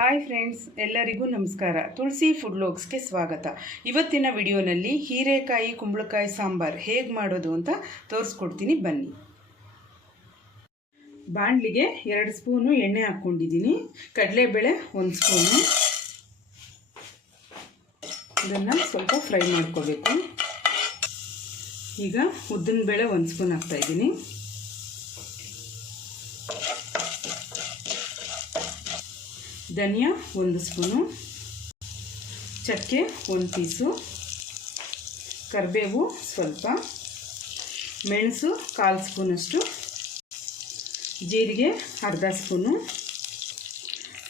Hi friends ಎಲ್ಲರಿಗೂ ನಮಸ್ಕಾರ. ತುಳಸಿ food ಲೋಗ್ಸ್ಗೆ ಸ್ವಾಗತ. ಇವತ್ತಿನ ವಿಡಿಯೋನಲ್ಲಿ ಹೀರೆಕಾಯಿ, ಕುಂಬಳಕಾಯಿ ಸಾಂಬಾರ್ ಹೇಗೆ ಮಾಡೋದು ಅಂತ ತೋರಿಸ್ಕೊಡ್ತೀನಿ ಬನ್ನಿ. ಬಾಣಲಿಗೆ ಎರಡು ಸ್ಪೂನು ಎಣ್ಣೆ ಹಾಕ್ಕೊಂಡಿದ್ದೀನಿ. ಕಡಲೆಬೇಳೆ ಒಂದು ಸ್ಪೂನು. ಇದನ್ನು ಸ್ವಲ್ಪ ಫ್ರೈ ಮಾಡ್ಕೋಬೇಕು. ಈಗ ಉದ್ದಿನ ಬೇಳೆ ಒಂದು ಸ್ಪೂನ್ ಹಾಕ್ತಾಯಿದ್ದೀನಿ ಧನಿಯಾ ಒಂದು ಸ್ಪೂನು, ಚಕ್ಕೆ ಒಂದು ಪೀಸು, ಕರಿಬೇವು ಸ್ವಲ್ಪ, ಮೆಣಸು ಕಾಲು ಸ್ಪೂನಷ್ಟು, ಜೀರಿಗೆ ಅರ್ಧ ಸ್ಪೂನು,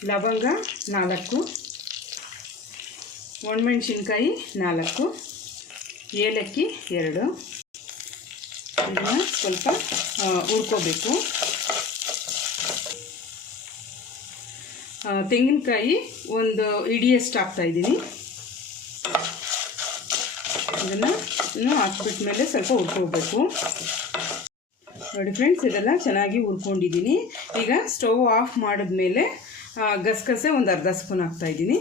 ಲವಂಗ ನಾಲ್ಕು, ಒಣಮೆಣಸಿನ್ಕಾಯಿ ನಾಲ್ಕು, ಏಲಕ್ಕಿ ಎರಡು. ಇದನ್ನು ಸ್ವಲ್ಪ ಹುರ್ಕೋಬೇಕು. ತೆಂಗಿನಕಾಯಿ ಒಂದು ಇಡಿಯಷ್ಟು ಹಾಕ್ತಾಯಿದ್ದೀನಿ ಇದನ್ನು ಇನ್ನೂ ಹಾಕ್ಬಿಟ್ಮೇಲೆ ಸ್ವಲ್ಪ ಹುರ್ಕೋಬೇಕು. ನೋಡಿ ಫ್ರೆಂಡ್ಸ್, ಇದೆಲ್ಲ ಚೆನ್ನಾಗಿ ಹುರ್ಕೊಂಡಿದ್ದೀನಿ. ಈಗ ಸ್ಟವ್ ಆಫ್ ಮಾಡಿದ್ಮೇಲೆ ಗಸಗಸೆ ಒಂದು ಅರ್ಧ ಸ್ಪೂನ್ ಹಾಕ್ತಾಯಿದ್ದೀನಿ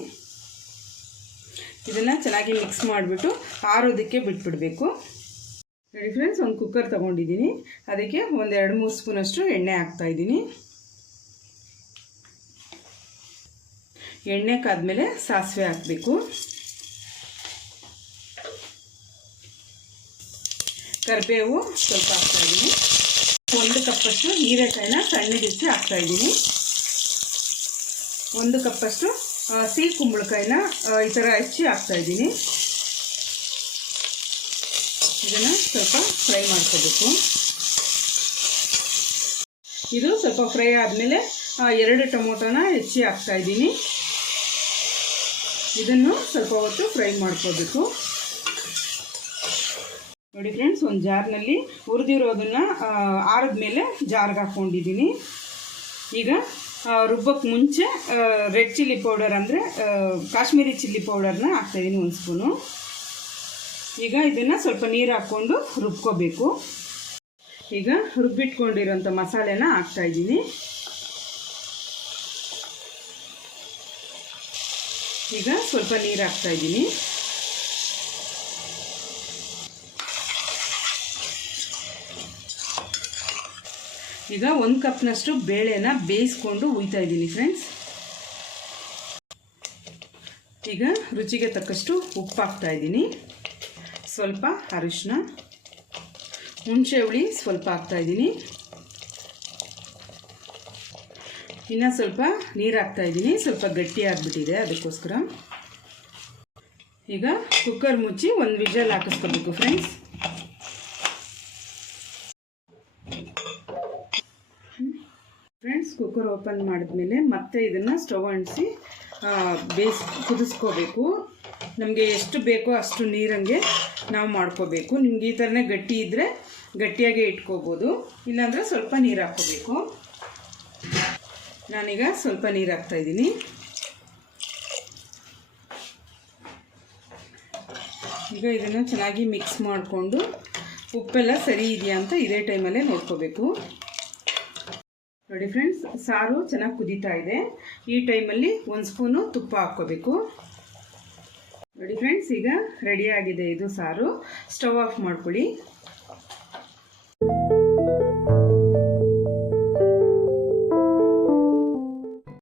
ಇದನ್ನು ಚೆನ್ನಾಗಿ ಮಿಕ್ಸ್ ಮಾಡಿಬಿಟ್ಟು ಆರೋದಕ್ಕೆ ಬಿಟ್ಬಿಡಬೇಕು. ನೋಡಿ ಫ್ರೆಂಡ್ಸ್, ಒಂದು ಕುಕ್ಕರ್ ತೊಗೊಂಡಿದ್ದೀನಿ. ಅದಕ್ಕೆ ಒಂದು ಎರಡು ಮೂರು ಸ್ಪೂನಷ್ಟು ಎಣ್ಣೆ ಹಾಕ್ತಾಯಿದ್ದೀನಿ ಎಣ್ಣೆ ಕಾದ್ಮೇಲೆ ಸಾಸಿವೆ ಹಾಕಬೇಕು. ಕರಿಬೇವು ಸ್ವಲ್ಪ ಹಾಕ್ತಾಯಿದ್ದೀನಿ ಒಂದು ಕಪ್ಪಷ್ಟು ಹೀರೆಕಾಯಿನ ಸಣ್ಣಗಿಚ್ಚಿ ಹಾಕ್ತಾಯಿದ್ದೀನಿ ಒಂದು ಕಪ್ಪಷ್ಟು ಸಿಹಿ ಕುಂಬಳಕಾಯಿನ ಈ ಥರ ಹೆಚ್ಚಿ ಹಾಕ್ತಾಯಿದ್ದೀನಿ ಇದನ್ನು ಸ್ವಲ್ಪ ಫ್ರೈ ಮಾಡ್ಕೋಬೇಕು. ಇದು ಸ್ವಲ್ಪ ಫ್ರೈ ಆದಮೇಲೆ ಎರಡು ಟೊಮೊಟೊನ ಹೆಚ್ಚಿ ಹಾಕ್ತಾಯಿದ್ದೀನಿ ಇದನ್ನು ಸ್ವಲ್ಪ ಹೊತ್ತು ಫ್ರೈ ಮಾಡ್ಕೋಬೇಕು. ನೋಡಿ ಫ್ರೆಂಡ್ಸ್ ಒಂದು ಜಾರ್ನಲ್ಲಿ ಹುರಿದಿರೋದನ್ನು ಆರದ ಮೇಲೆ ಜಾರ್ಗೆ ಹಾಕ್ಕೊಂಡಿದ್ದೀನಿ ಈಗ ರುಬ್ಬಕ್ಕೆ ಮುಂಚೆ ರೆಡ್ ಚಿಲ್ಲಿ ಪೌಡರ್ ಅಂದರೆ ಕಾಶ್ಮೀರಿ ಚಿಲ್ಲಿ ಪೌಡರ್ನ ಹಾಕ್ತಾಯಿದ್ದೀನಿ ಒಂದು ಸ್ಪೂನು. ಈಗ ಇದನ್ನು ಸ್ವಲ್ಪ ನೀರು ಹಾಕ್ಕೊಂಡು ರುಬ್ಕೋಬೇಕು. ಈಗ ರುಬ್ಬಿಟ್ಕೊಂಡಿರೋಂಥ ಮಸಾಲೆನ ಹಾಕ್ತಾಯಿದ್ದೀನಿ ಈಗ ಸ್ವಲ್ಪ ನೀರು ಹಾಕ್ತಾ ಇದ್ದೀನಿ. ಈಗ ಒಂದು ಕಪ್ನಷ್ಟು ಬೇಳೆನ ಬೇಯಿಸ್ಕೊಂಡು ಉಯ್ತಾ ಇದ್ದೀನಿ ಫ್ರೆಂಡ್ಸ್ ಈಗ ರುಚಿಗೆ ತಕ್ಕಷ್ಟು ಉಪ್ಪು ಹಾಕ್ತಾ ಇದ್ದೀನಿ. ಸ್ವಲ್ಪ ಅರಿಶಿನ ಹುಣಸೆ ಹುಳಿ ಸ್ವಲ್ಪ ಹಾಕ್ತಾ ಇದ್ದೀನಿ. ಇನ್ನು ಸ್ವಲ್ಪ ನೀರು ಹಾಕ್ತಾ ಇದ್ದೀನಿ. ಸ್ವಲ್ಪ ಗಟ್ಟಿ ಆಗಿಬಿಟ್ಟಿದೆ ಅದಕ್ಕೋಸ್ಕರ. ಈಗ ಕುಕ್ಕರ್ ಮುಚ್ಚಿ ಒಂದು ವಿಜಲ್ ಹಾಕಿಸ್ಕೋಬೇಕು ಫ್ರೆಂಡ್ಸ್ ಫ್ರೆಂಡ್ಸ್ ಕುಕ್ಕರ್ ಓಪನ್ ಮಾಡಿದ್ಮೇಲೆ ಮತ್ತೆ ಇದನ್ನು ಸ್ಟವ್ ಅಂಟಿಸಿ ಬೇಯಿಸ್ ಕುದಿಸ್ಕೋಬೇಕು. ನಮಗೆ ಎಷ್ಟು ಬೇಕೋ ಅಷ್ಟು ನೀರಂಗೆ ನಾವು ಮಾಡ್ಕೋಬೇಕು. ನಿಮ್ಗೆ ಈ ಥರನೇ ಗಟ್ಟಿ ಇದ್ದರೆ ಗಟ್ಟಿಯಾಗೆ ಇಟ್ಕೋಬೋದು. ಇಲ್ಲಾಂದರೆ ಸ್ವಲ್ಪ ನೀರು ಹಾಕ್ಕೋಬೇಕು. ನಾನೀಗ ಸ್ವಲ್ಪ ನೀರು ಹಾಕ್ತಾಯಿದ್ದೀನಿ ಈಗ ಇದನ್ನು ಚೆನ್ನಾಗಿ ಮಿಕ್ಸ್ ಮಾಡಿಕೊಂಡು ಉಪ್ಪೆಲ್ಲ ಸರಿ ಇದೆಯಾ ಅಂತ ಇದೇ ಟೈಮಲ್ಲೇ ನೋಡ್ಕೋಬೇಕು. ನೋಡಿ ಫ್ರೆಂಡ್ಸ್, ಸಾರು ಚೆನ್ನಾಗಿ ಕುದೀತಾ ಇದೆ. ಈ ಟೈಮಲ್ಲಿ ಒಂದು ಸ್ಪೂನು ತುಪ್ಪ ಹಾಕ್ಕೋಬೇಕು. ನೋಡಿ ಫ್ರೆಂಡ್ಸ್, ಈಗ ರೆಡಿಯಾಗಿದೆ ಇದು ಸಾರು. ಸ್ಟವ್ ಆಫ್ ಮಾಡ್ಕೊಳ್ಳಿ.